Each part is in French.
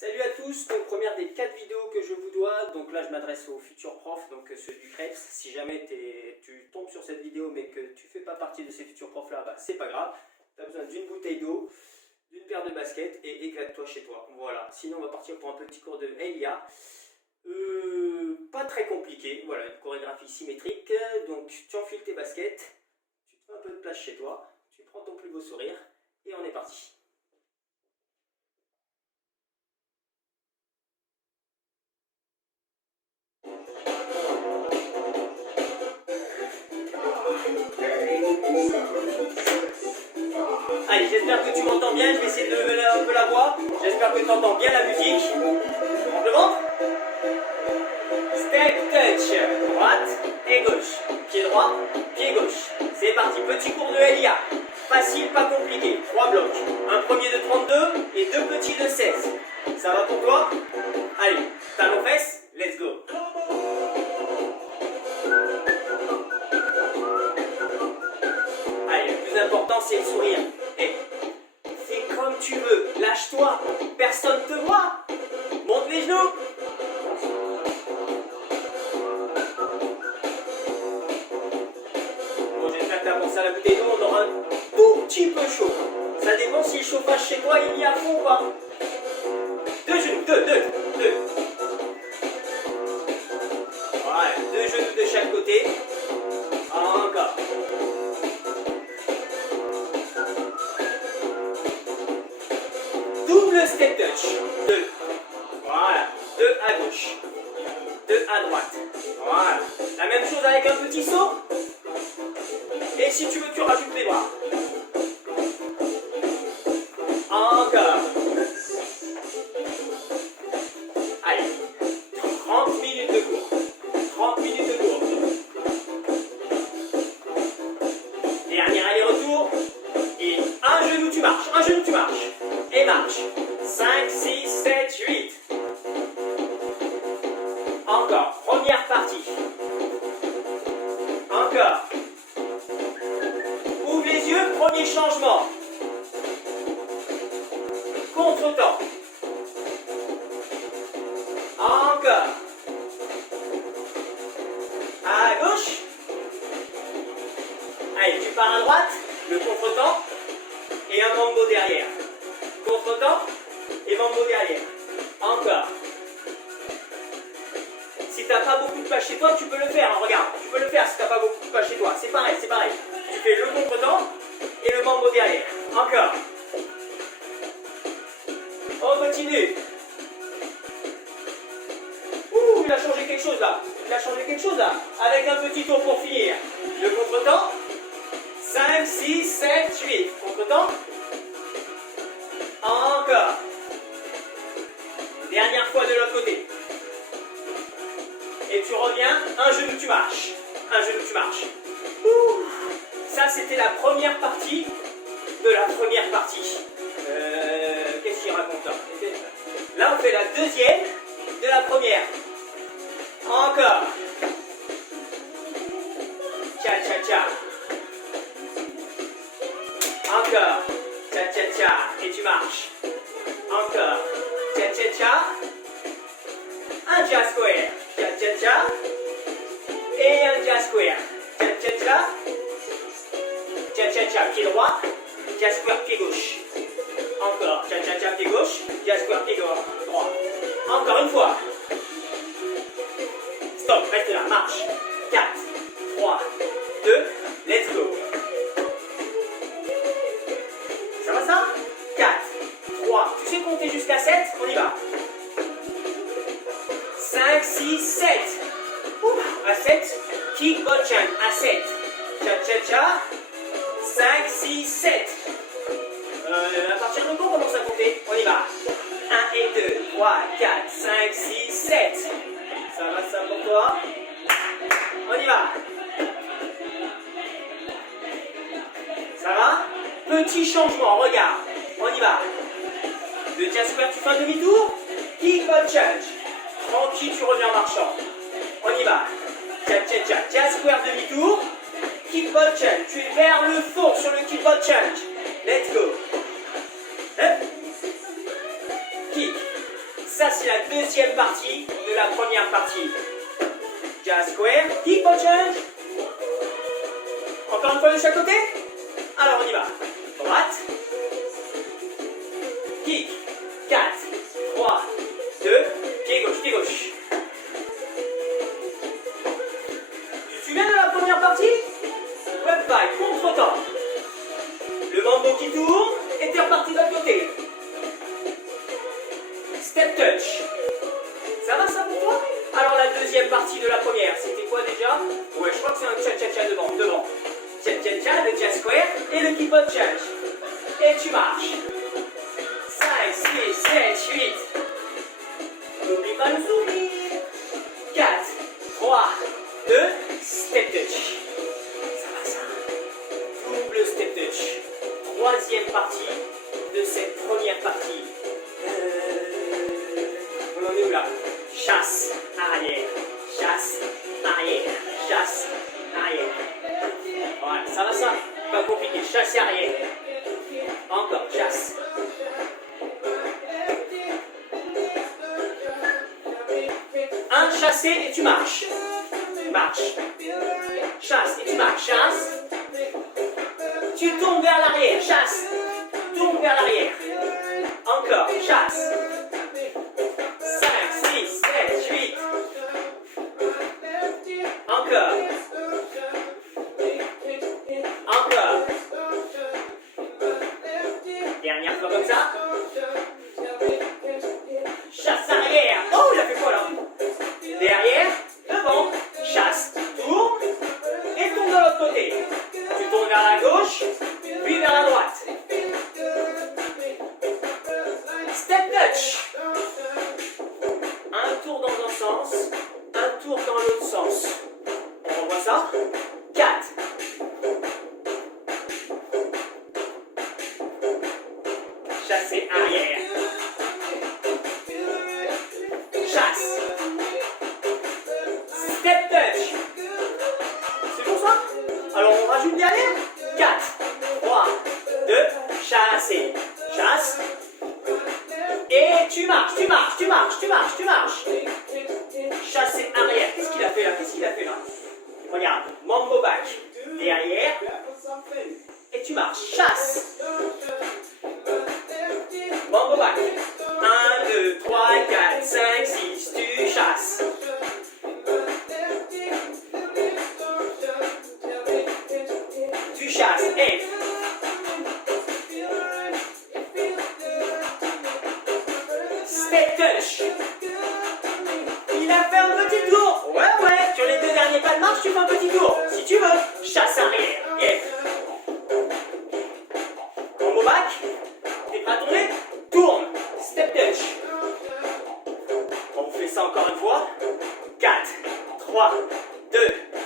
Salut à tous, donc première des 4 vidéos que je vous dois, donc là je m'adresse aux futurs profs, donc ceux du CREPS. Si jamais tu tombes sur cette vidéo mais que tu fais pas partie de ces futurs profs là, bah c'est pas grave, tu as besoin d'une bouteille d'eau, d'une paire de baskets et éclate-toi chez toi. Voilà, sinon on va partir pour un petit cours de LIA, pas très compliqué, voilà, une chorégraphie symétrique, donc tu enfiles tes baskets, tu te fais un peu de place chez toi, tu prends ton plus beau sourire et on est parti. Allez, j'espère que tu m'entends bien, je vais essayer de lever un peu la voix. J'espère que tu entends bien la musique. On le ventre. Step touch, droite et gauche. Pied droit, pied gauche. C'est parti, petit cours de LIA. Facile, pas compliqué. 3 blocs. Un premier de 32 et 2 petits de 16. Ça va pour toi? Allez, talons fesses, let's go. Allez, le plus important c'est le sourire. Et fais comme tu veux, lâche-toi, personne te voit. Monte les genoux. Bon, j'espère que tu as pensé à la bouteille d'eau, on aura un tout petit peu chaud. Ça dépend si le chauffage chez toi il y a à fond ou pas. 2 genoux, 2. Voilà, 2 genoux de chaque côté. Encore. Double step touch. 2. Voilà. 2 à gauche. 2 à droite. Voilà. La même chose avec un petit saut. Et si tu veux, tu rajoutes les bras. Encore. Allez. 30 minutes de cours. 30 minutes de cours. Dernier aller-retour. Et un genou, tu marches. Un genou, tu marches. Et marche. 5, 6, 7, 8. Encore. Première partie. Encore. Ouvre les yeux. Premier changement. Contre-temps. Encore. À gauche. Allez, tu pars à droite. Le contre-temps. Et un mambo derrière. Contre-temps et mambo derrière. Encore. Si tu n'as pas beaucoup de pas chez toi, tu peux le faire. Hein, regarde, tu peux le faire si tu n'as pas beaucoup de pas chez toi. C'est pareil, c'est pareil. Tu fais le contre-temps et le mambo derrière. Encore. On continue. Ouh, il a changé quelque chose là. Il a changé quelque chose là. Avec un petit tour pour finir. Le contre-temps. 5, 6, 7, 8. Contre-temps. Encore. Dernière fois de l'autre côté. Et tu reviens, un genou tu marches. Un genou tu marches. Ouh. Ça c'était la première partie de la première partie. Qu'est-ce qu'il raconte là? Là on fait la deuxième de la première. Encore. Tcha tcha tcha. Encore. Tcha tcha tcha. Et tu marches. Encore. Tcha tcha tcha. Un jazz square. Tcha tcha tcha. Et un jazz square. Tcha tcha tcha. Tcha tcha tcha. Pied droit. Jazz square pied gauche. Encore. Tcha tcha tcha pied gauche. Jazz square pied droit. Encore une fois. Stop. Reste là. Marche. 4, 3, 2. Let's go. Ça va ça? 4, 3. Tu sais compter jusqu'à 7? On y va. 5, 6, 7. À 7. Kick ball chain. À 7. Cha cha cha. 5, 6, 7. À partir de quand on commence à compter? On y va. 1 et 2, 3, 4, 5, 6, 7. Ça va ça pour toi? On y va. Ça va? Petit changement, regarde. On y va. Le jazz square, tu fais un demi-tour. Kick ball change. Tranquille, tu reviens en marchant. On y va. Tcha tcha tcha. Jazz square demi-tour. Kick ball change. Tu es vers le fond sur le kick ball change. Let's go. Kick. c'est la deuxième partie de la première partie. Jazz square, kick ball change. Encore une fois de chaque côté. Alors on y va. Droite. Kick. 4, 3, 2, pied gauche, pied gauche. Tu te souviens de la première partie? Web bike, contre-temps. Le mambo qui tourne et t'es reparti de l'autre côté. Step touch. Ça va ça pour toi? Alors la deuxième partie de la première, c'était quoi déjà? Ouais, je crois que c'est un cha-cha-cha devant. Cha-cha-cha, le jazz square et le kick ball change. Et tu marches. 5, 6, 7, 8. N'oublie pas le sourire. 4, 3, 2, step touch. Ça va ça? Double step touch. Troisième partie de cette première partie. On en est où là? Chasse, arrière, chasse, arrière, chasse, arrière. Voilà, ça va ça? Pas compliqué, chasse et arrière. Encore, chasse. Un chassé et tu marches. Marche. Chasse et tu marches. Chasse. Tu tombes vers l'arrière. Chasse. Tourne vers l'arrière. Encore. Chasse. 5, 6, 7, 8. Encore. Encore. Dernière fois comme ça. Chasse arrière. Oh, il a fait quoi là? Derrière, devant, chasse, tourne et tourne de l'autre côté. Tu tournes vers la gauche, puis vers la droite. Step touch. Un tour dans un sens, un tour dans l'autre sens. On revoit ça. 4. Chasser arrière. Chasse. Step touch. C'est bon ça? Alors on rajoute derrière. 4, 3, 2, chasser. Chasse. Et tu marches. Chasser arrière. Qu'est-ce qu'il a fait là? Regarde. Mambo back. Derrière. Et tu marches. Chasse. Mambo back. 1, 2, 3, 4, 5, 6. Tu chasses. Tu chasses. Et step touch. Il a fait un petit tour. Ouais. Sur les 2 derniers pas de marche, tu fais un petit tour. Si tu veux. Chasse arrière. Et mambo back. T'es prêt à tourner? Tourne. Step touch. On fait ça encore une fois. 4, 3, 2,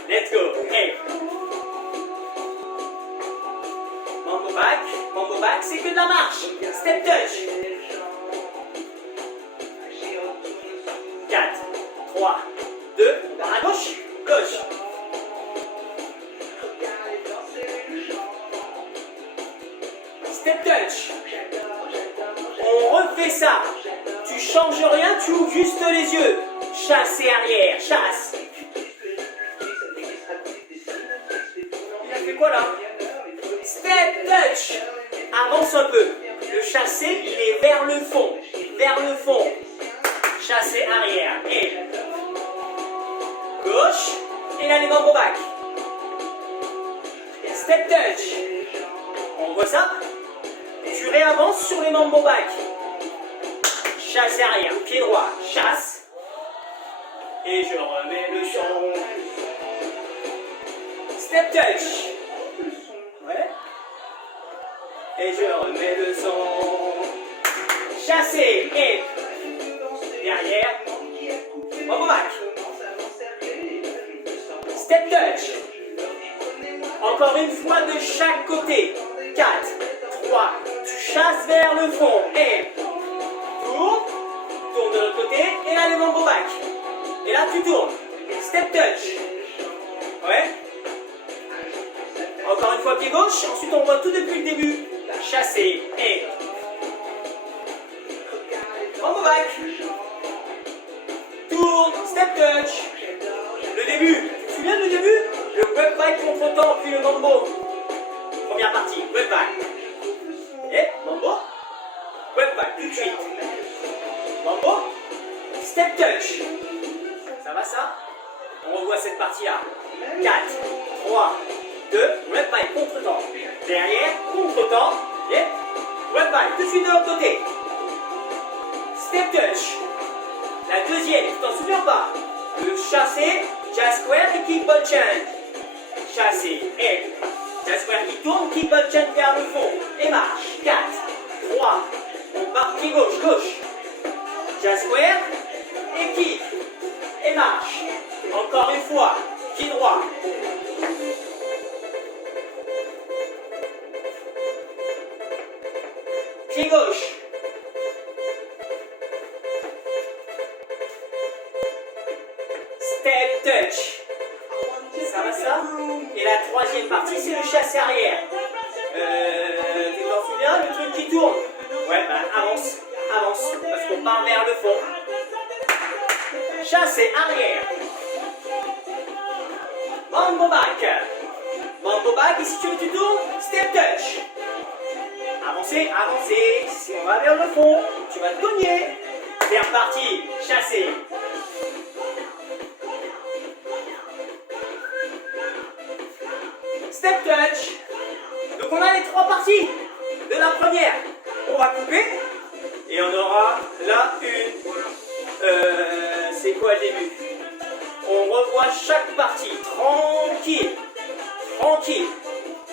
let's go. Hey. Mambo back, c'est que de la marche. Step touch. 4, 3, 2, vers la gauche. Step touch. On refait ça. Tu changes rien, tu ouvres juste les yeux. Chasse et arrière, chasse. Il a fait quoi là? Step touch. Avance un peu. Le chassé, il est vers le fond. Chassé arrière. Et gauche. Et là les mambo back. Step touch. On voit ça? Tu réavances sur les mambo back. Chasse arrière, pied droit, chasse. Et je remets le son. Step touch. Ouais. Et je remets le son. Chasser et derrière. Mambo back. Step touch. Encore une fois de chaque côté. 4, 3. Tu chasses vers le fond. Et tourne de l'autre côté. Et là, le mambo back. Et là, tu tournes. Step touch. Ouais. Encore une fois, pied gauche. Ensuite, on voit tout depuis le début. Chasser. Et mambo back. Step touch. Ça va ça? On revoit cette partie-là. 4, 3, 2, web by, contre-temps. Derrière, contre-temps. Et web by, tout de suite de l'autre côté. Step touch. La deuxième, tu t'en souviens pas? Le chassé, jazz square et kick ball change. Chassé et jazz square qui tourne, kick ball change vers le fond. Et marche. 4, 3, on part pied gauche, gauche. Jazz square et kick. Et marche. Encore une fois, pied droit. Pied gauche. Step touch. Ça va ça? Et la troisième partie, c'est le chassé arrière. Tu t'en souviens, le truc qui tourne? Ouais, bah avance, avance, parce qu'on part vers le fond. Chassé arrière. Mambo back. Mambo back, et si tu veux, tu tournes, step touch. Avancez, avancez. Si on va vers le fond, tu vas te cogner. C'est reparti, chassé. Step touch. Donc on a les trois parties de la première. On va couper et on aura là une. C'est quoi le début? On revoit chaque partie. Tranquille. Tranquille.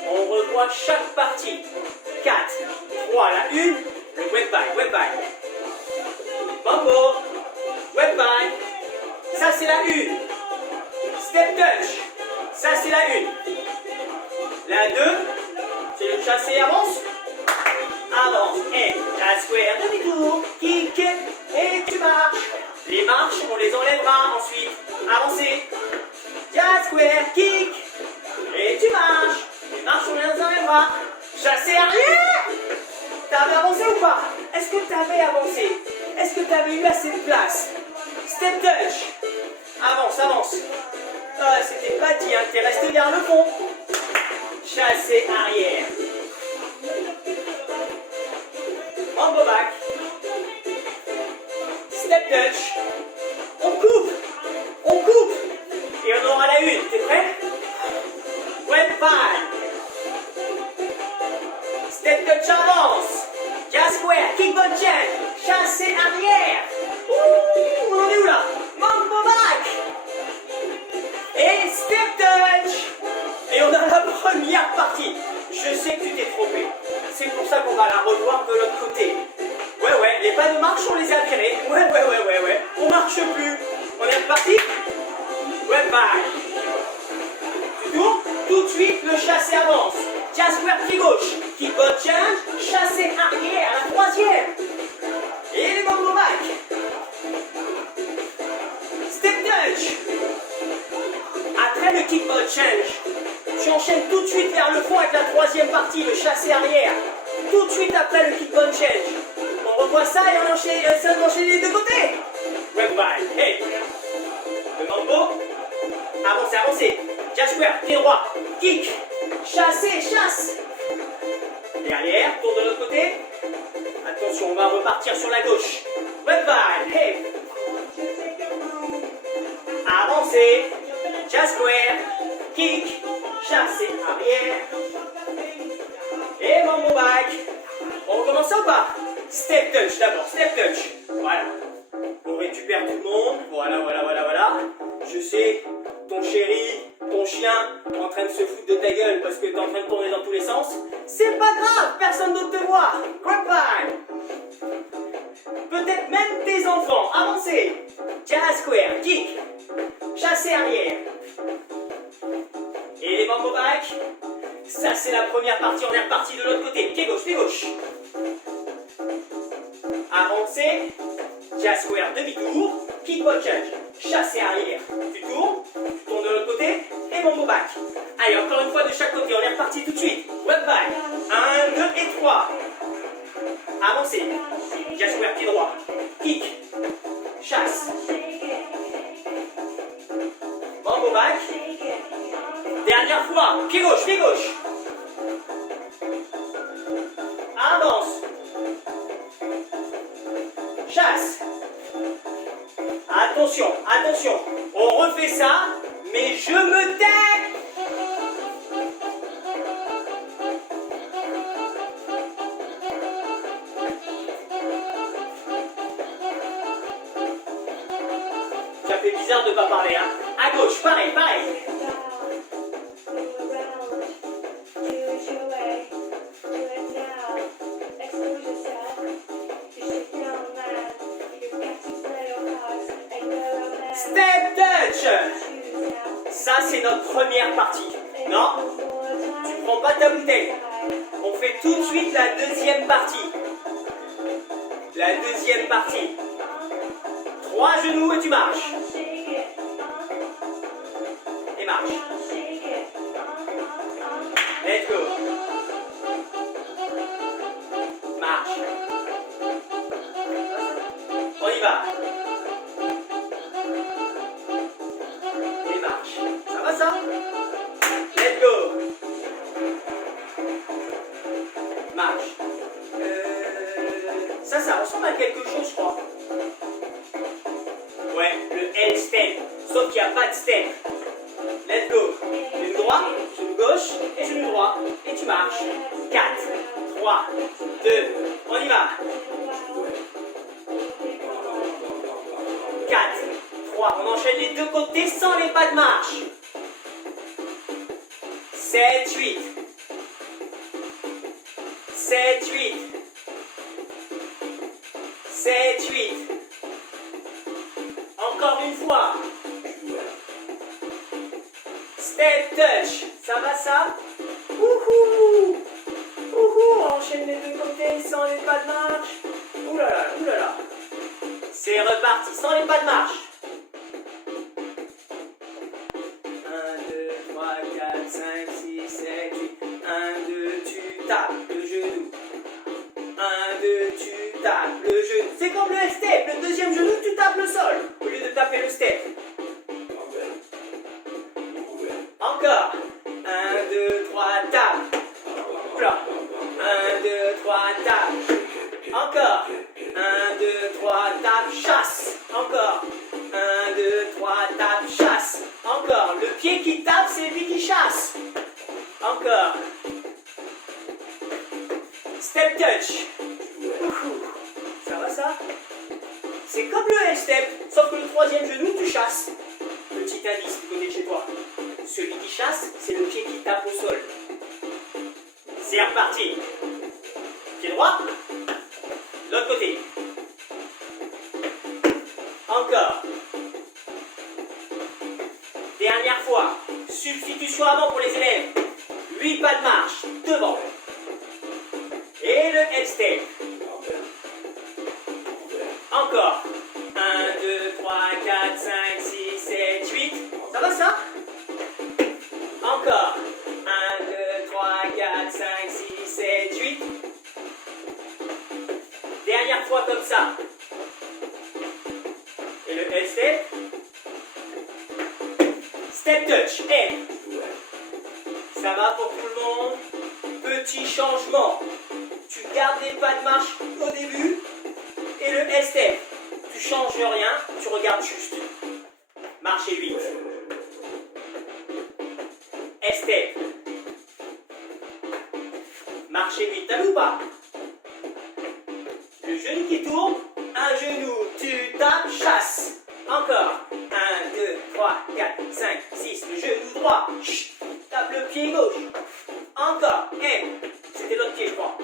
On revoit chaque partie. 4, 3, la une. Le web by, web by. Mambo. Web by. Ça c'est la une. Step touch. Ça c'est la une. La 2, c'est le chassé avance. Avance. Et jazz square, demi-tour. Kick. Et tu marches. Les marches, on les enlèvera ensuite. Avancez. Jazz square, kick. Et tu marches. Les marches, on les enlèvera. Chassé arrière. T'avais avancé ou pas? Est-ce que t'avais avancé? Est-ce que t'avais eu assez de place? Step touch. Avance, avance. Ah, c'était pas dit, hein. T'es resté vers le fond. Chassé arrière. Mambo back. Step touch. On coupe. On coupe. Et on aura la une. T'es prêt? Web by. Step touch avance. Jazz square. Kick ball change. Chassé arrière. Ouh, on en est où là? Mambo back. Et step touch. Et on a la première partie. Je sais que tu t'es trompé. C'est pour ça qu'on va la revoir de l'autre côté. Ouais, les pas de marche, on les a virés. Ouais. On marche plus. On est reparti. Ouais, bye. Tu tournes. Tout de suite, le chassé avance. Jazz square pied gauche. Kick ball change. Chassé arrière. La troisième. Et les mambo back. Step touch. Après le kick ball change, tu enchaînes tout de suite vers le fond avec la troisième partie, le chassé arrière. Tout de suite après le kick ball change. On revoit ça et on enchaîne les deux côtés. Web by, hey. Le mambo. Avancez, avancez. Jazz square, pied droit. Kick. Chassé, chasse. Derrière, tourne de l'autre côté. Attention, on va repartir sur la gauche. Web by, hey. Avancez. Jazz square. Kick. Chassé arrière. Et mambo back. On recommence ça ou pas? Step touch d'abord, step touch. Voilà. On récupère tout le monde. Voilà. Je sais, ton chéri, ton chien, en train de se foutre de ta gueule parce que t'es en train de tourner dans tous les sens. C'est pas grave, personne d'autre te voit. Grab by. Peut-être même tes enfants. Avancez. Jazz square, kick. Chassé arrière. Et les mambo back. Ça c'est la première partie, on est reparti de l'autre côté. Pied gauche, pied gauche. Avancez. Jazz square, demi-tour. Kick ball change. Chassé arrière. Tu tournes de l'autre côté. Et mambo back. Allez, encore une fois de chaque côté, on est reparti tout de suite. Web back. 1, 2 et 3. Avancez. Jazz square, pied droit. Kick. Chasse. Mambo back. Dernière fois, pied gauche, pied gauche. Avance. Chasse. Attention, attention. On refait ça, mais je me tais. Ça fait bizarre de ne pas parler, hein. À gauche, pareil, pareil. Step touch. Ça, c'est notre première partie. Non, tu prends pas ta bouteille. On fait tout de suite la deuxième partie. La deuxième partie. 3 genoux et tu marches. Et marche. Let's go. Marche. On y va. Et marche. Ça va ça? Let's go. Marche. Ça ressemble à quelque chose, je crois. Ouais, le L-step. Sauf qu'il n'y a pas de step. Let's go. Genou droit, genou gauche, et genou droit. Et tu marches. 4, 3, 2, on y va. 4, 3, on enchaîne les deux côtés sans les pas de marche. 7, 8. 7, 8. 7, 8. Encore une fois. Step touch. Ça va ça? Wouhou! Wouhou! On enchaîne les deux côtés sans les pas de marche. Oulala, oulala. C'est reparti sans les pas de marche. 1, 2, 3, 4, 5, 6, 7, 8. 1, 2, tu tapes le genou. 1, 2, tu tapes le genou. C'est comme le step, le deuxième genou, tu tapes le sol au lieu de taper le step. Encore. 1, 2, 3, tape. Oula. 1, 2, 3, tape. Encore. 1, 2, 3, tape, chasse. Encore. 1, 2, 3, tape, chasse. Encore. Le pied qui tape, c'est lui qui chasse. Encore. Step touch. Ça va ça? C'est comme le L-step, sauf que le troisième genou, tu chasses. Petit indice du côté de chez toi. Celui qui chasse, c'est le pied qui tape au sol. C'est reparti. Pied droit. L'autre côté. Encore. Dernière fois. Substitution avant pour les élèves. 8 pas de marche. Devant. Et le L-step. Encore. 1, 2, 3, 4, 5, 6, 7, 8. Ça va ça? Encore. 1, 2, 3, 4, 5, 6, 7, 8. Dernière fois comme ça. Et le L-step. Step touch. Et ça va pour tout le monde. Petit changement. Tu gardes les pas de marche au début. Et le L-step. Tu changes rien, tu regardes juste. Marchez 8. S-step. Marchez 8. T'as vu ou pas? Le genou qui tourne. Un genou, tu tapes, chasse. Encore. 1, 2, 3, 4, 5, 6. Le genou droit. Chut. Tape le pied gauche. Encore. Et c'était l'autre pied, je crois.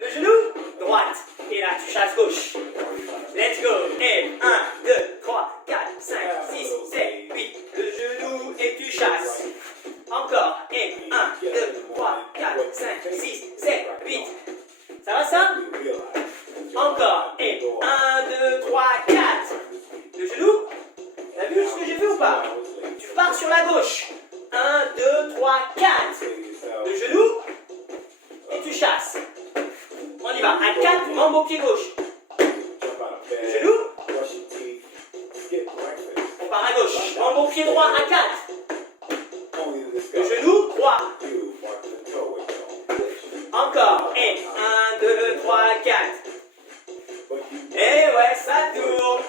Le genou droite. Et là, tu chasses gauche. Let's go. Et 1, 2, 3, 4, 5, 6, 7, 8. Le genou et tu chasses. Encore. Et 1, 2, 3, 4, 5, 6, 7, 8. Ça va ça? Encore. Et 1, 2, 3, 4. Le genou. T'as vu ce que j'ai fait ou pas? Tu pars sur la gauche. 1, 2, 3, 4. Le genou. Et tu chasses. On y va. À 4, membre au pied gauche. Le genou. On part à gauche. Membre au pied droit à 4. Le genou droit. Encore. Et 1, 2, 3, 4. Et ouais, ça tourne.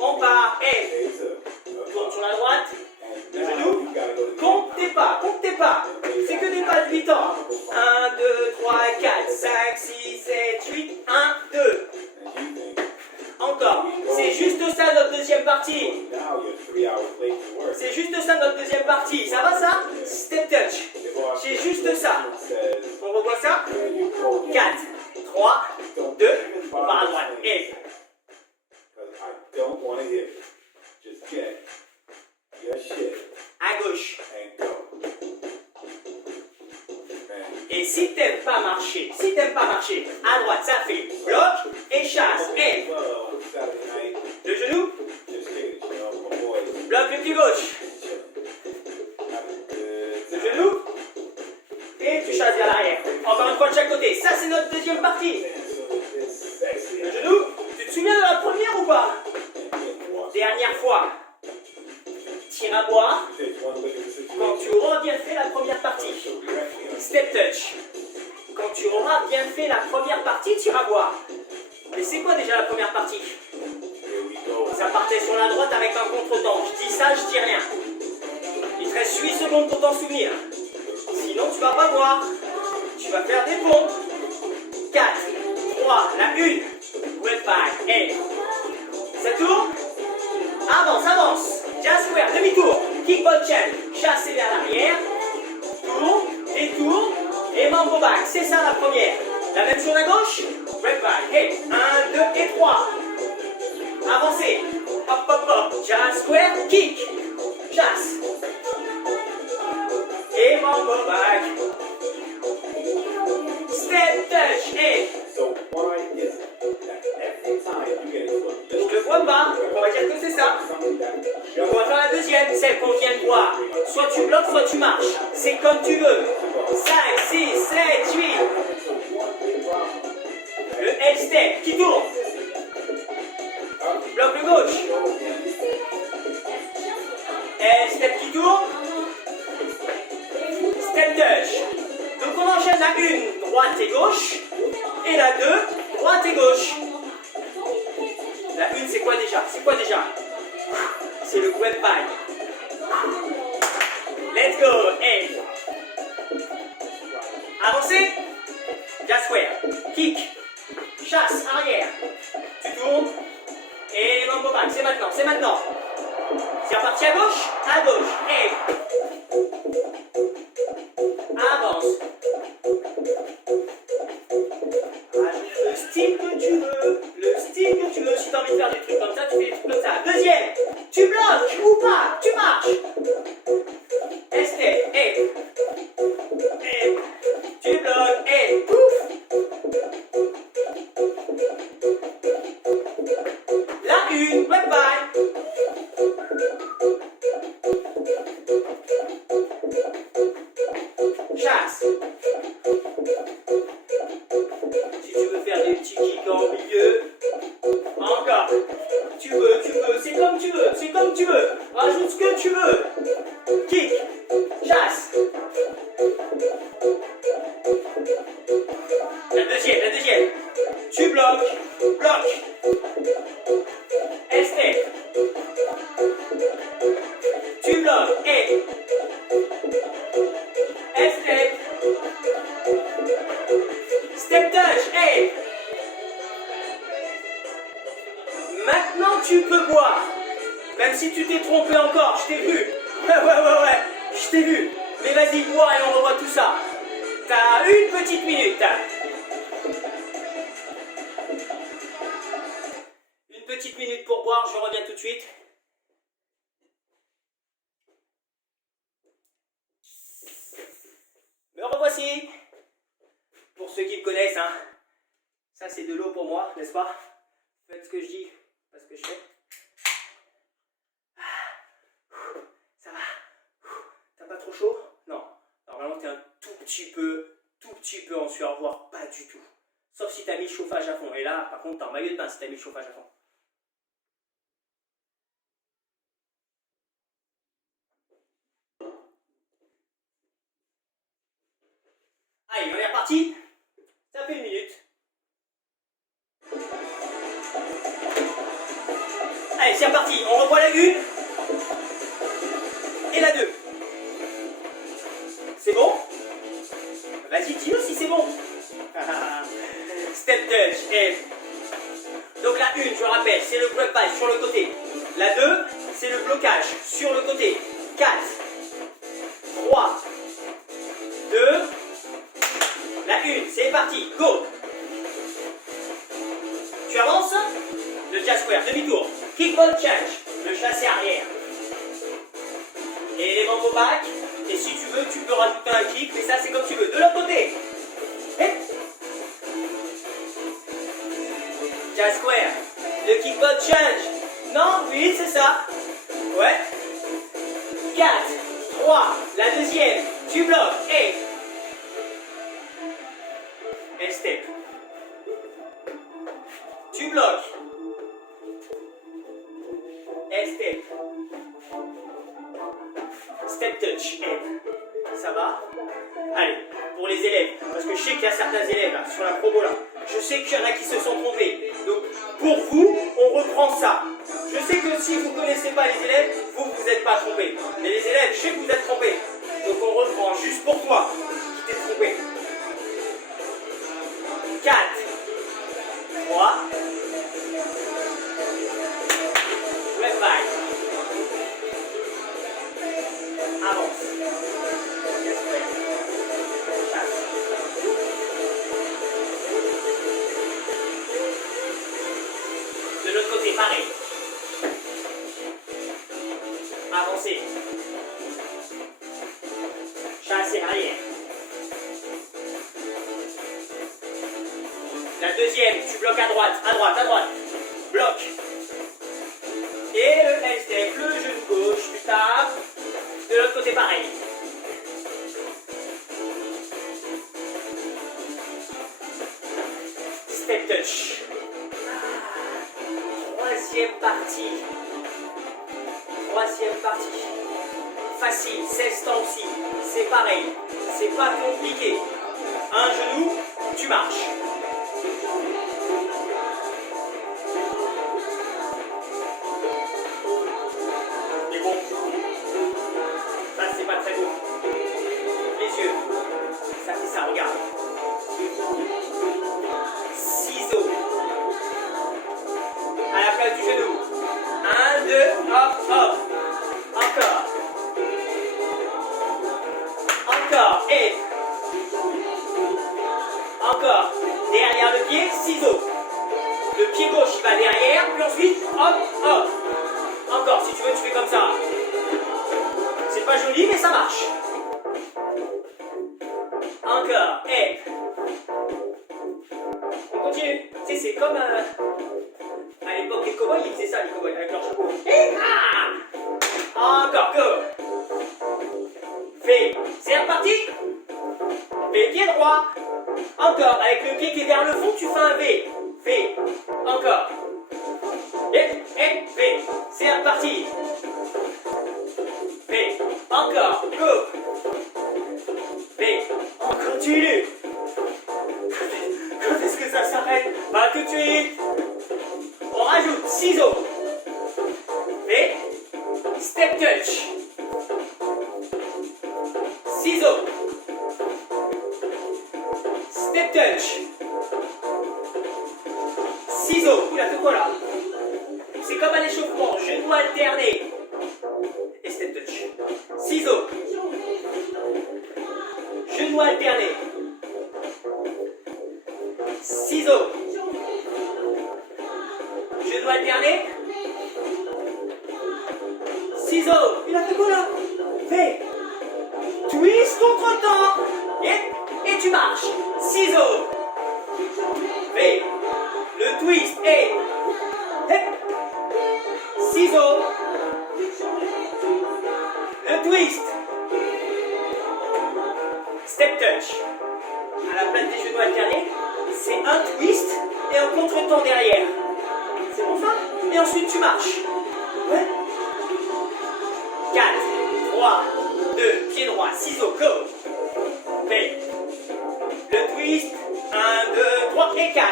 On part. 5, 6, 7, 8, 1, 2. Encore. C'est juste ça notre deuxième partie. C'est juste ça notre deuxième partie. Ça va ça? Step touch. C'est juste ça. On revoit ça? 4, 3, 2, on part à droite. Et à gauche. Et si t'aimes pas marcher, à droite, ça fait bloc et chasse. Et le genou, bloc le pied gauche. Le genou, et tu chasses vers l'arrière. Encore une fois de chaque côté. Ça, c'est notre deuxième partie. Le genou, tu te souviens de la première ou pas? Dernière fois. Tire à boire quand tu auras bien fait la première partie. Step touch. Quand tu auras bien fait la première partie, tire à boire. Mais c'est quoi déjà la première partie? Ça partait sur la droite avec un contre-temps. Je dis ça, je dis rien. Il te reste 8 secondes pour t'en souvenir. Sinon, tu vas pas voir. Tu vas faire des pompes. 4, 3, la 1. Wet back. Et ça tourne. Avance, avance. Jazz square, demi-tour. Kickball chain. Chasser vers l'arrière. Tourne, détourne. Et mambo back. C'est ça la première. La même chose à gauche. Wet back. Et 1, 2 et 3. Avancez. Hop, hop, hop. Jazz square. Kick. Chasse. Et mambo back. Step touch. Et je te vois pas, on va dire que c'est ça. On va faire la deuxième, celle qu'on vient de voir. Soit tu bloques, soit tu marches. C'est comme tu veux. 5, 6, 7, 8. Le L-step qui tourne. Bloc le gauche. L-step qui tourne. Step touch. Donc on enchaîne la 1, droite et gauche. Et la 2, droite et gauche. La 1, c'est quoi déjà? C'est le web bag. Let's go. Et avancez. Jazz square. Kick. Chasse arrière. Tu tournes. Et mambo back. C'est maintenant. C'est reparti à gauche. Et avance. Ajoute le style que tu veux. Si tu as envie de faire des trucs comme ça, tu fais des trucs comme ça. Deuxième, tu bloques ou pas, tu marches. Step, et tu bloques, et pouf. La 1, bye bye. Chasse. Si tu veux faire des petits kicks en milieu, encore. Tu veux, c'est comme tu veux. Rajoute ce que tu veux. Kick, chasse. La deuxième. Tu bloques. Step. Tu bloques, et step. Step touch, et maintenant tu peux boire. Même si tu t'es trompé encore, je t'ai vu. Ouais, je t'ai vu. Mais vas-y, bois et on revoit tout ça. T'as une petite minute. Une petite minute pour boire, je reviens tout de suite. Me revoici. Pour ceux qui me connaissent, hein. Ça c'est de l'eau pour moi, n'est-ce pas? Faites ce que je dis, pas ce que je fais. Ça va? T'as pas trop chaud? Non. Normalement t'es un tout petit peu en sueur, voire pas du tout. Sauf si t'as mis le chauffage à fond. Et là, par contre, t'es en maillot de bain si t'as mis le chauffage à fond. Allez, on est reparti. Ça fait une minute. Allez, c'est reparti. On revoit la 1 et la 2. C'est bon? Vas-y, dis-le si c'est bon. step touch, et... Donc la 1, je rappelle, c'est le blocage sur le côté. La 2, c'est le blocage sur le côté. 4, 3, 2, la 1, c'est parti, go. Tu avances, le jazz square, demi-tour. Kickball change, le chassé arrière. Et les mambo back, et si tu veux, tu peux rajouter un kick, mais ça c'est comme tu veux. De l'autre côté. Et... jazz square, le kickball change. Non, oui, c'est ça. Ouais. 4, 3, la deuxième, tu bloques, et step. Tu bloques. Et step. Step touch, et ça va? Allez, pour les élèves, parce que je sais qu'il y a certains élèves là, sur la promo là, je sais qu'il y en a qui se sont trompés. Donc, pour vous, on reprend ça. Je sais que si vous ne connaissez pas les élèves, vous n'êtes pas trompés. Mais les élèves, je sais que vous êtes trompés. Donc, on reprend juste pour toi qui t'es trompé. 4, 3, left back. Avance. De l'autre côté, pareil. Avancez. Chassez arrière. La deuxième, tu bloques à droite, à droite, à droite. Bloc. Et le L-step, le genou gauche, tu tapes. De l'autre côté, pareil. Step touch. Troisième partie. Troisième partie. Facile, 16 temps aussi. C'est pareil. C'est pas compliqué. Un genou, tu marches. Mais bon, ça c'est pas très beau. Les yeux, ça fait ça, regarde. Ciseaux. À la place du genou. 1, 2, hop, hop. Encore. Encore. Et. Encore. Derrière le pied, ciseaux. Le pied gauche, il va derrière. Puis ensuite, hop, hop. Encore, si tu veux, tu fais comme ça. C'est pas joli, mais ça marche. Encore. Et. On continue. Tu sais, c'est comme à l'époque, les cow-boys, ils faisaient ça, les cow-boys, avec leur chapeau. Et encore, go. Fais. C'est reparti. Fais pied droit. Encore, avec le pied qui est vers le fond, tu fais un V. V. Encore. Et, V. C'est reparti. V. Encore, go. V. On continue. Quand est-ce que ça s'arrête? Pas tout de suite. On rajoute ciseaux. V. Step touch. Ciseaux. Step touch. Ciseaux. Il a fait quoi là? C'est comme un échauffement. Genou alterné. Et step touch. Ciseaux. Genou alterné. Ciseaux. Genou alterné. Ciseaux. Il a fait quoi là? Fais. Twist contre-temps. Et tu marches. Ciseaux. Fais. Le twist et. Ciseaux. Le twist. Step touch. À la place des genoux alternés, c'est un twist et un contre-temps derrière. C'est bon ça? Et ensuite tu marches. Ouais. 4, 3, 2, pied droit, ciseaux, go. Fais. Le twist. 1, 2, 3 et 4.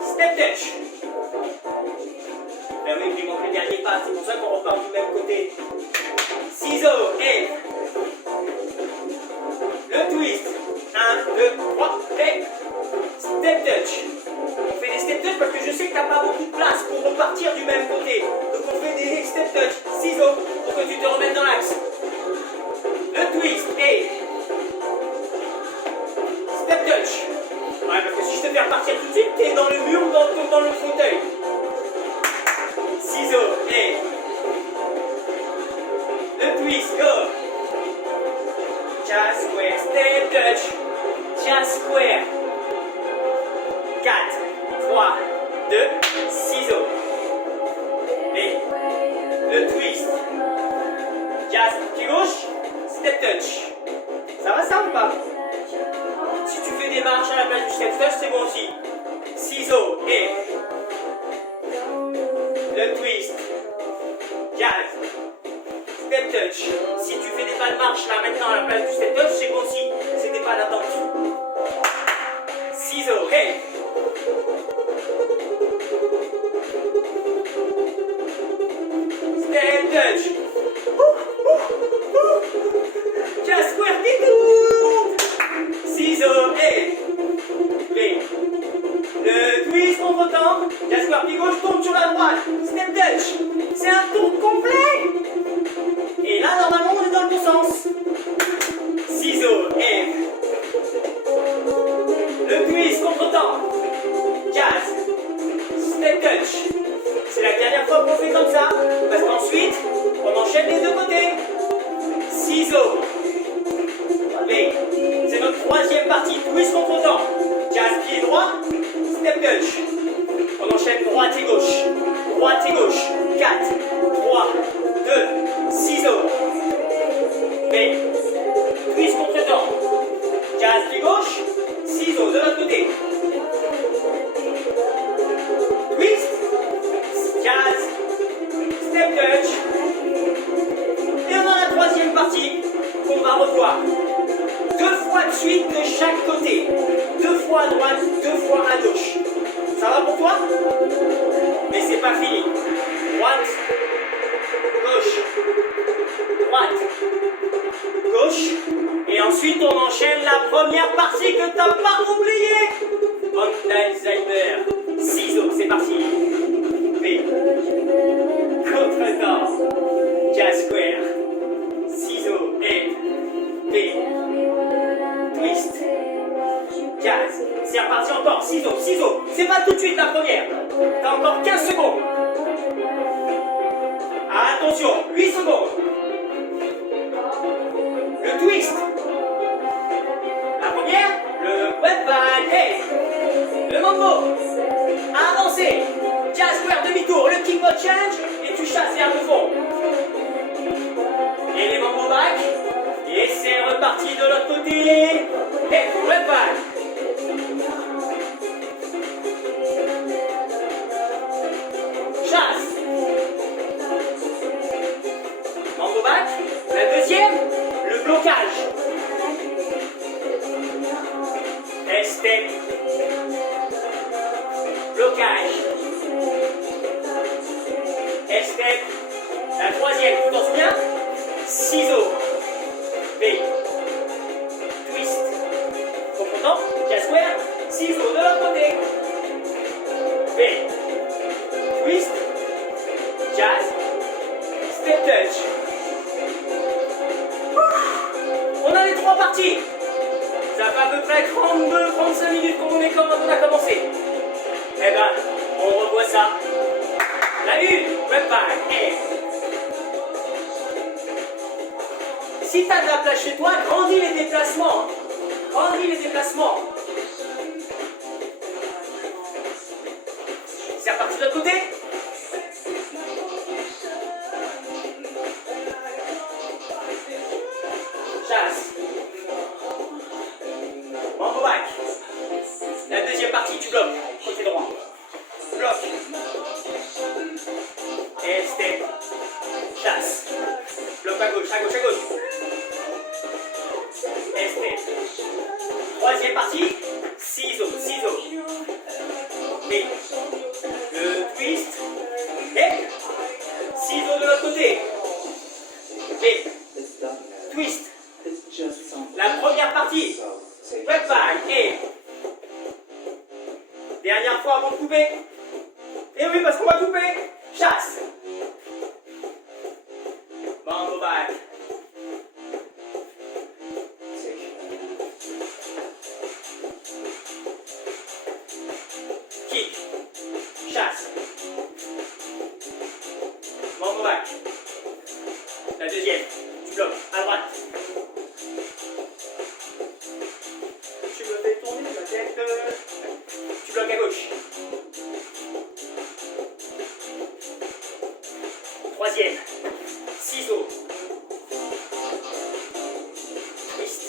Step touch. Ben oui, il manque le dernier pas, c'est pour ça qu'on repart du même côté. Ciseaux et. Le twist. 1, 2, 3 et. Step touch. du même côté. Donc on fait des step touch, ciseaux, pour que tu te remettes dans l'axe. Le twist et step touch. Ouais, parce que si je te fais repartir tout de suite, t'es dans le mur ou dans le fauteuil. Ciseaux et le twist, go. Jazz square, step touch. Jazz square. 4, 3, 2, ciseaux. Et le twist. Jazz, pied gauche, step touch. Ça va ça ou pas? Si tu fais des marches à la place du step touch, c'est bon aussi. Ciseaux et le twist. Jazz, step touch. Si tu fais des pas de marche là maintenant à la place du step touch, c'est bon aussi. C'est des pas d'attente. Ciseaux et step touch. Jazz square détourne. Ciseaux et V. Le twist contre-temps. Jazz square pied gauche tombe sur la droite. Step touch. C'est un tour complet. Et là normalement on est dans le bon sens. Ciseaux et le twist contre-temps. Jazz. Step touch. C'est la dernière fois qu'on fait comme ça. Parce qu'ensuite on enchaîne les deux côtés. Ciseaux. V. C'est notre troisième partie. Twist contre-temps. Jazz pied droit. Step touch. On enchaîne droite et gauche. Droite et gauche. 4, 3, 2, ciseaux. V. Twist contre-temps. Jazz pied gauche. Ciseaux de l'autre côté. Twist. Jazz. Step touch. Et on a la troisième partie qu'on va revoir. 2 fois de suite de chaque côté. 2 fois à droite, 2 fois à gauche. Ça va pour toi? Mais c'est pas fini. Droite, gauche, droite, gauche. Et ensuite on enchaîne la première partie que t'as pas oubliée. Alzheimer. Ciseaux, c'est parti. V. Contre-temps. Jazz square. Ciseaux et V. Twist. Jazz. C'est reparti encore. Ciseaux, ciseaux. C'est pas tout de suite la première. T'as encore 15 secondes. Attention, 8 secondes. Le twist. La première, le web bag. Hey. Le mambo. Avancez. Jazz square demi-tour. Le kick ball change. Et tu chasses vers le fond. Et les mambo back. Et c'est reparti de l'autre côté. Et web bag. Chasse. Mambo back. La deuxième, le blocage. Et step. Blocage. Et step. La troisième, tu t'en souviens? Ciseaux. V. Twist. Comprends? Jazz square. Ciseaux de l'autre côté. V. Twist. Jazz. Step touch. On a les 3 parties. Ça fait à peu près 32-35 minutes qu'on est comme on a commencé. Eh ben, on revoit ça. La 1, prépare. Et si tu as de la place chez toi, grandis les déplacements. Grandis les déplacements. C'est reparti de l'autre côté. Chasse. Mambo back. La deuxième partie, tu bloques. Côté droit. Bloc. Et step. Chasse. Bloc à gauche, à gauche, à gauche. Et step. Troisième partie. Ciseaux, ciseaux. Et le twist. Et ciseaux de l'autre côté. Et twist. La première partie. Web bag. Et dernière fois avant de couper. Et oui, parce qu'on va couper. chasse. Mambo back. Kick, chasse. Mambo back. La deuxième, tu bloques à droite. Tu me fais tourner la tête. Tu bloques à gauche. Troisième, ciseaux. Twist.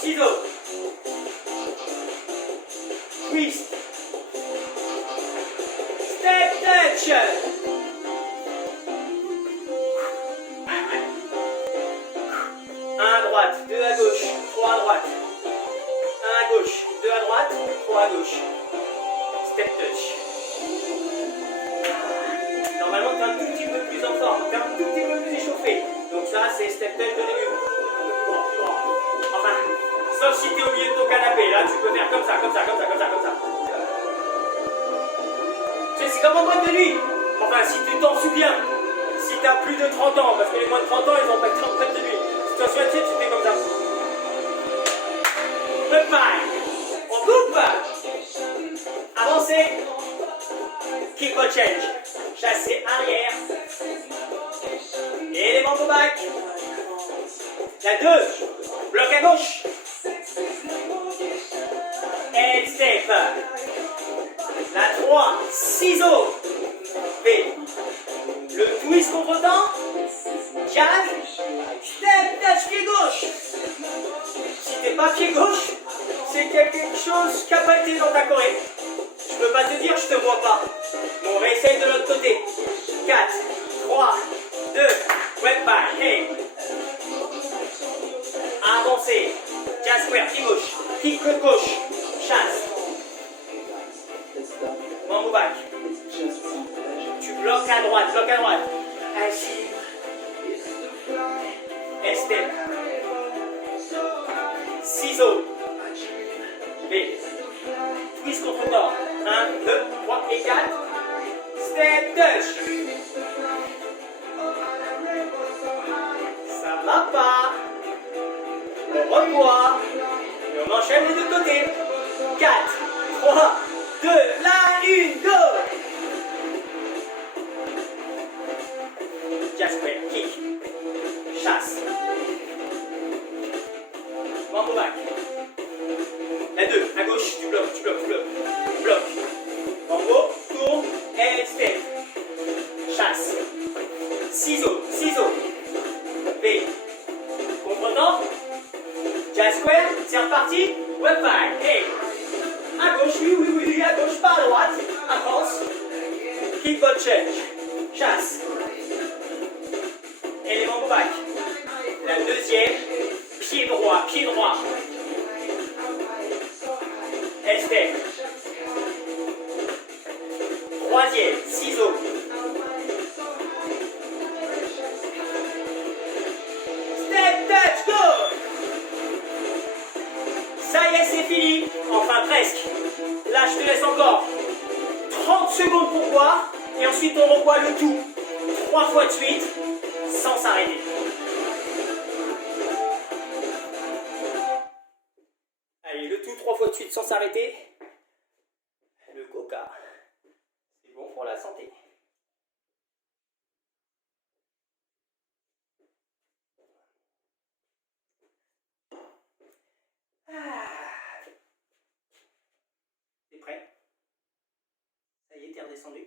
Ciseaux. Twist. Step touch. Un à droite, deux à gauche, trois à droite. Un à gauche, deux à droite, trois à gauche. Step touch. Normalement, tu es un tout petit peu plus en forme, tu es un tout petit peu plus échauffé. Donc ça, c'est step touch de début. Enfin, sauf si tu es au milieu de ton canapé. Là, tu peux faire comme ça, comme ça, comme ça, comme ça, comme ça. C'est comme en boîte de nuit. Enfin, si tu t'en souviens. Si tu as plus de 30 ans, parce que les moins de 30 ans, ils n'ont pas été en boîte de nuit. Si tu t'en souviens, tu fais comme ça. Prepare. On coupe. Avancez. Kick ball change. Chasser arrière. Et les mambo back. La 2. Bloc à gauche. And step. La 3. Ciseaux. B. Le twist contre-temps. Jazz. Step touch pied gauche. Si t'es pas pied gauche, c'est quelque chose qui n'a pas été dans ta Corée. Je peux pas te dire, je te vois pas. Bon, on réessaye de l'autre côté. 4, 3, 2, web back, hey. Avancez. Jazz square, pied gauche. Kick gauche. Chasse. Mambo back. Tu bloques à droite, bloque à droite. Assis. Step. Ciseaux. B. Twist contre temps. 1, 2, 3 et 4. Step touch. Ça va pas. On revoit. Et on enchaîne les deux côtés. 4, 3, 2, la 1, go. Jasper, kick. Chasse. Mambo back. La 2, à gauche, tu bloques, tu bloques, tu bloques. Bloc. Mambo, tourne, et step. Chasse. Ciseaux, ciseaux. B. Contre-temps. Jazz square, c'est reparti. Web back, hey. À gauche, oui, oui, oui, à gauche, pas à droite. Avance. Kick ball change. Chasse. Et les mambo back. La deuxième, pied droit, pied droit. Step. Troisième, ciseaux. Step touch, go. Ça y est, c'est fini. Enfin, presque. Là, je te laisse encore 30 secondes pour boire. Et ensuite, on revoit le tout 3 fois de suite, sans s'arrêter. Allez, le tout 3 fois de suite, sans s'arrêter. Le coca, c'est bon pour la santé. T'es prêt? Ça y est, t'es redescendu?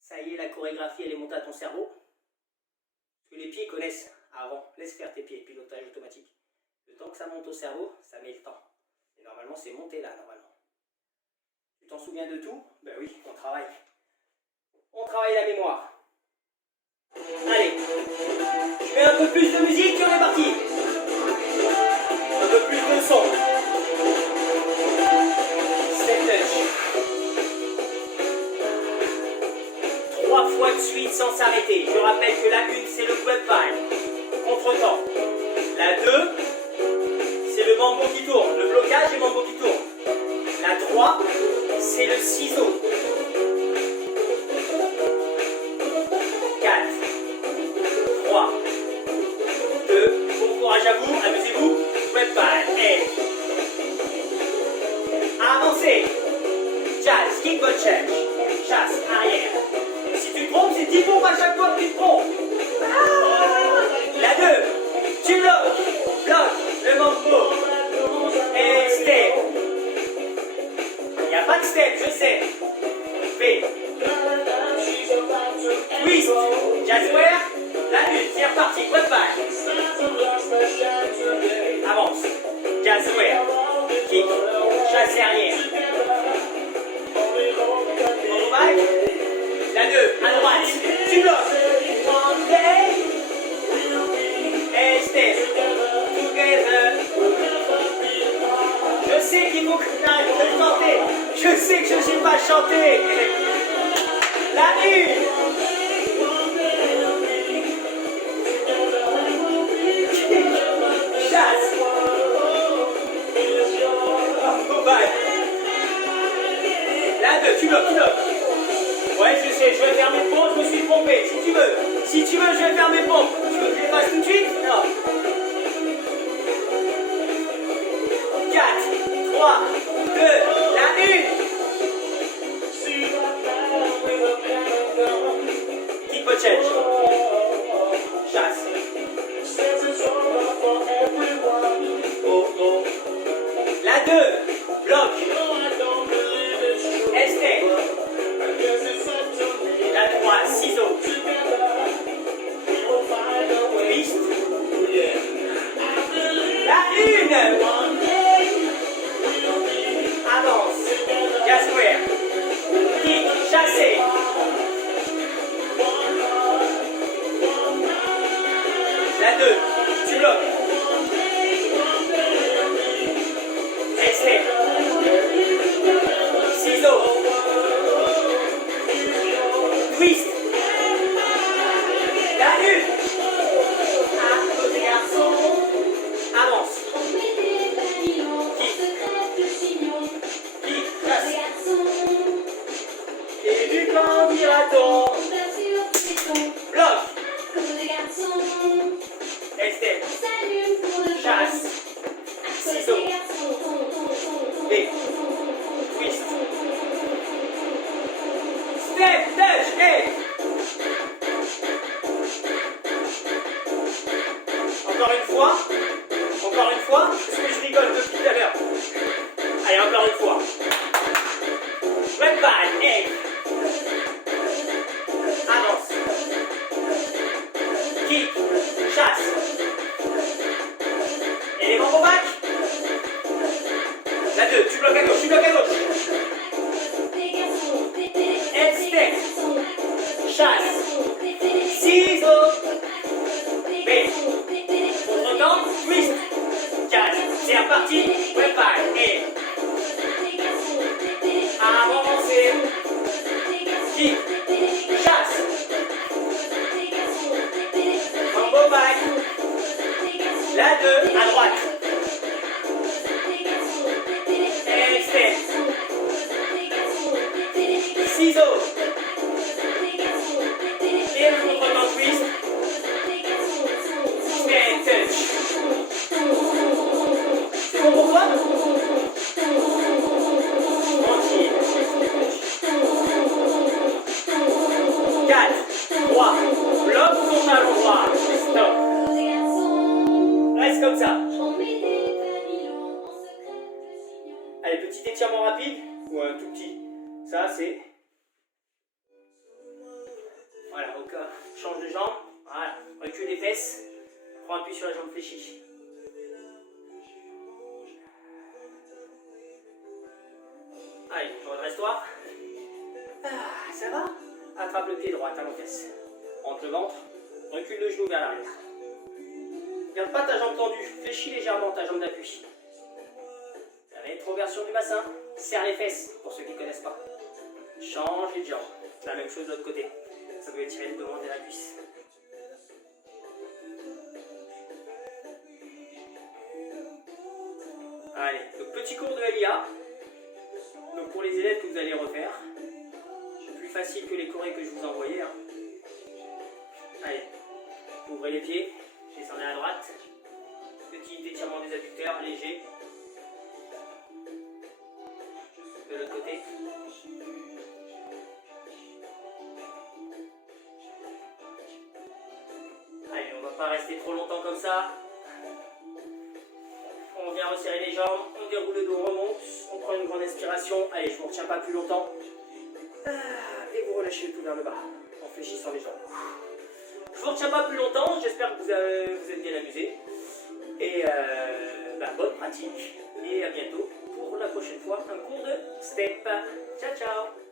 Ça y est, la chorégraphie, elle est montée à ton cerveau? Parce que les pieds connaissent avant. Laisse faire tes pieds, pilotage automatique. Le temps que ça monte au cerveau, ça met le temps. Et normalement, c'est monté là, normalement. Tu t'en souviens de tout? Ben oui, on travaille. On travaille la mémoire. Allez, je mets un peu plus de musique et on est parti. Un peu plus de son. Step touch. 3 fois de suite sans s'arrêter. Je rappelle que la 1, c'est le web vibe. Contre-temps. La 2, c'est le mambo qui tourne. Le blocage et mambo qui tourne. La 3, c'est le ciseau. kick butt change, chasse, arrière. Si tu te trompes, c'est 10 pompes à chaque fois que tu te trompes. La 2, tu bloques le mambo. Et step. Il n'y a pas de step, je sais. B. Twist, Jasper, la 1, c'est reparti, bonne balle. Avance, Jasper, kick, chasse arrière. On back, la 2, à droite, tu bloques. Et step, together. Je sais qu'il faut que tu arrêtes de chanter. Je sais que je ne sais pas chanter. La 1. Chasse. Oh, bye. La 2, tu bloques. Ouais, je sais, je vais faire mes pompes, je me suis trompé. Si tu veux, je vais faire mes pompes. Tu veux que je les fasse tout de suite? Non. 4, 3, 2, la 1. Kick butt change. Chasse. La 2, bloc. Estec. La 3, ciseaux. Twist. La 1. Avance. Jasper. Kick. Chasser. La 2. Tu bloques. Estec. Ciseaux. Twist. La 1. À côté garçon. Avance. Kick. Chasse. Et du camp dira-t-on. Bloc. Estec. Chasse. Ciseaux. B. Twist. Step, touch, et. Encore une fois, parce que je rigole depuis tout à l'heure. Allez, encore une fois. Red ball, et. Avance. Kick, chasse. Et les membres au back. La 2, tu bloques à gauche, Estec. Chasse. Ciseaux. B. Contre-temps, twist. Casse. C'est reparti. Red ball, et. Avancer. Kick. Chasse. Combo back. La 2, à droite. Estec. Ciseaux. Et le contre-temps twist. Stand touch. C'est bon pour toi? Tranquille. 4, 3, bloque ton talon droit. Stop. Reste comme ça. Allez, petit étirement rapide ou un tout petit. Ça, c'est. Voilà, donc change de jambe. Voilà, recule les fesses. Prends appui sur la jambe fléchie. Allez, redresse-toi. Ah, ça va? Attrape le pied droit, talon fesse. Rentre le ventre. Recule le genou vers l'arrière. Garde pas ta jambe tendue. Fléchis légèrement ta jambe d'appui. Rétroversion du bassin. Serre les fesses, pour ceux qui ne connaissent pas. Change les jambes. La même chose de l'autre côté. Ça peut étirer le devant de la cuisse. Allez, donc petit cours de LIA. Donc pour les élèves que vous allez refaire. Plus facile que les chorés que je vous envoyais. Hein. Allez, ouvrez les pieds. Descendez à droite. Petit étirement des adducteurs, léger. De l'autre côté. rester trop longtemps comme ça. On vient resserrer les jambes, on déroule le dos, on remonte, on prend une grande inspiration. Allez, je ne vous retiens pas plus longtemps. Et vous relâchez le tout vers le bas, en fléchissant les jambes. Je ne vous retiens pas plus longtemps, j'espère que vous êtes bien amusés. Et bonne pratique. Et à bientôt pour la prochaine fois, un cours de step. Ciao, ciao.